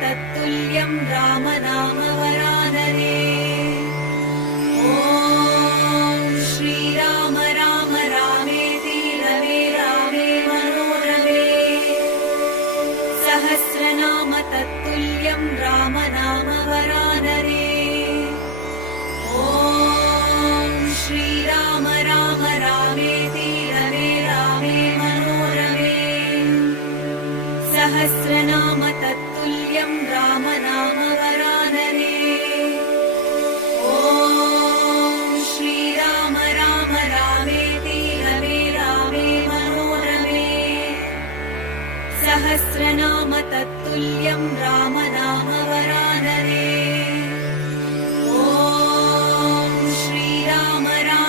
तत्तुल्यं रामनामवरानने। ॐ श्रीराम राम रामेति रमे रामे मनोरमे। सहस्रनाम तत्तुल्यं रामनामवरानने। ॐ श्रीराम राम रामेति रमे रामे मनोरमे। सहस्रनाम तत्तुल्यं रामनामवरानने। ॐ श्रीराम राम रामेति रमे रामे मनोरमे। सहस्रनाम तत्तुल्यं रामनामवरानने।